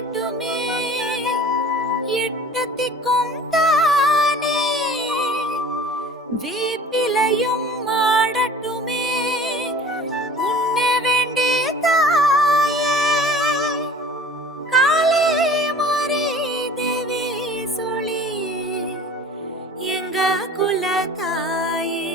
ஆடட்டுமே எட்டத்திக்கும் தானே வேப்பிலையும் ஆடட்டுமே உன்ன வேண்டே தாயே காளே மாறி தேவி சொல்லி எங்க குல தாயே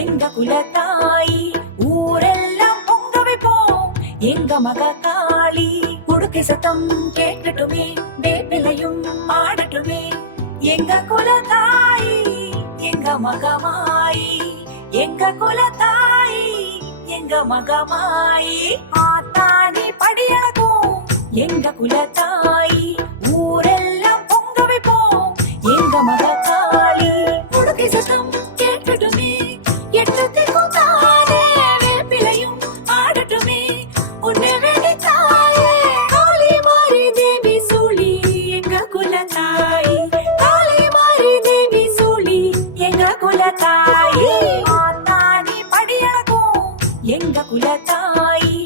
எங்க குலத்தாயி ஊரெல்லாம் பொங்க வைப்போம் எங்க மக காளி உடுக்கை சத்தம் கேட்கட்டுமே வேப்பிலையும் ஆடட்டுமே எங்க குலத்தாயி எங்க மகமாயி எங்க குலத்தாயி எங்க மகமாயி ஆத்தாடி படியழகும் எங்க குலத்தாயி ஊரெல்லாம் பொங்க வைப்போம் எங்க மக காளி உடுக்கை சத்தம் கேட்கட்டுமே எட்டத்திக்கும் தானே வேப்பிலையும் ஆடட்டுமே உன்னை வேண்டி தாயே காளி மாறி தேவி சூழி எங்க குலத்தாயி காளி மாறி தேவி சூழி எங்க குலத்தாயி ஆத்தாடி படியழகும் எங்க குலத்தாயி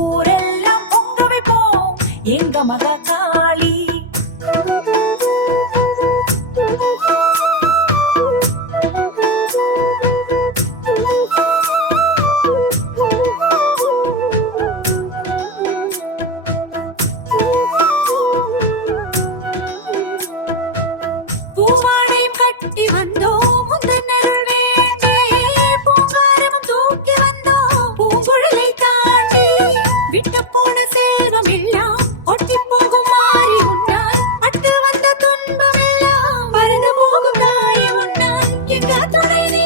ஊரெல்லாம் பொங்க வைப்போம் எங்க மக காளி கட்டி வந்தோம் முந்தனருள் வேண்டே பூங்காரமும் தூக்கி வந்தோம் பூங்குழலை தாண்டி விட்டு போன செல்வம் எல்லாம் ஒட்டி போகும் மாறி உன்னால் பட்டு வந்த துன்பம் எல்லாம் பறந்து போகும் தாயே உன்னால் எங்க துணை நீ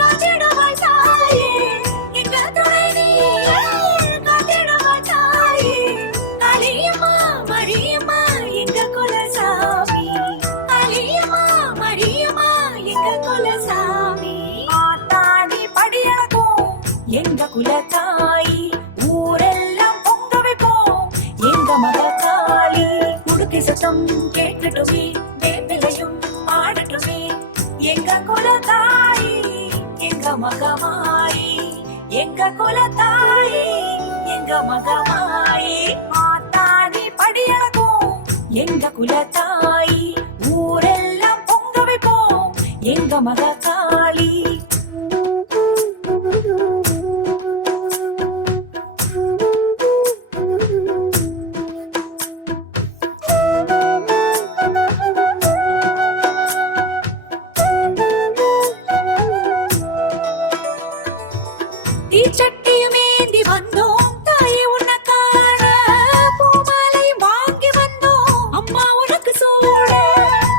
காத்திடுவாய் தாயே எங்க துணை நீ காத்திடுவாய் தாயே காளியம்மா மரியம்மா எங்க குலசாமி காளியம்மா மரியம்மா எங்க குலசாமி ஆத்தாடி படியழகும் எங்க குலத்தாயி ஊரெல்லாம் பொங்க வைப்போம் எங்க மக காளி உடுக்கை சத்தம் கேட்கட்டுமே வேப்பிலையும் ஆடட்டுமே எங்க குலத்தாயி எங்க மகமாயி எங்க குலத்தாயி எங்க மகமாயி ஆத்தாடி படியழகும் எங்க குலத்தாயி ஊரெல்லாம் பொங்க வைப்போம் எங்க மக காளி தீச்சட்டியும் ஏந்தி வந்தோம் தாயே உன்னை காண பூமாலை வாங்கி வந்தோம் அம்மா உனக்கு சூட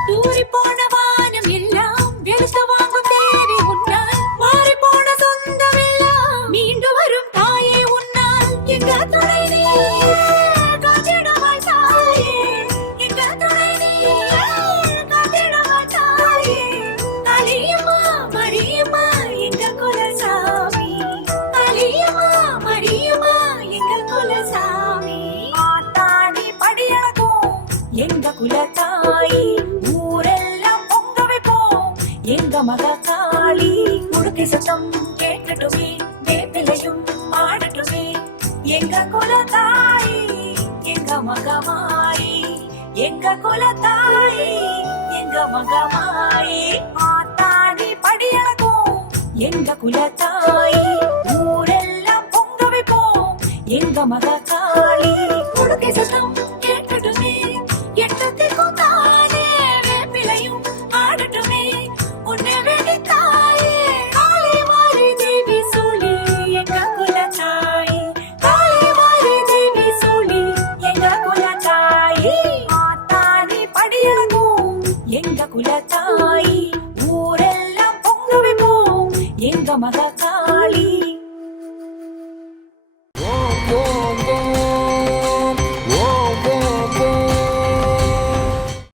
தூரி போன வானம் எல்லாம் வெளுத்து வாங்கும் தேவி உன்னால் மாறி போன சொந்தம் எல்லாம் மீண்டு வரும் தாயே உன்னால் எங்க துணை நீ காத்திடுவாய் தாயே எங்க துணை நீ காத்திடுவாய் தாயே காளியம்மா மரியம்மா எங்க குலசாமி காளியம்மா மரியம்மா எங்க குலசாமி ஆத்தாடி படியழகும் எங்க குலத்தாயி ஊரெல்லாம் பொங்க வைப்போம் எங்க மக காளி உடுக்கை சத்தம் கேட்கட்டுமே வேப்பிலையும் ஆடட்டுமே எங்க குலத்தாயி எங்க மகமாயி எங்க குலத்தாயி எங்க மகமாயி ஆத்தாடி படியழகும் எங்க குலத்தாயி ஊரெல்லாம் பொங்க வைப்போம் எங்க மக காளி உடுக்கை சத்தம் கேட்கட்டுமே எட்டத்திக்கும் தானே வேப்பிலையும் ஆடட்டுமே உன்னை வேண்டி தாயே காளி மாறி தேவி சூழி எங்க குலத்தாயி காளி மாறி தேவி சூழி எங்க குலத்தாயி ஆத்தாடி படியழகும் எங்க குலத்தாயி ஊரெல்லாம் பொங்க வைப்போம் எங்க மக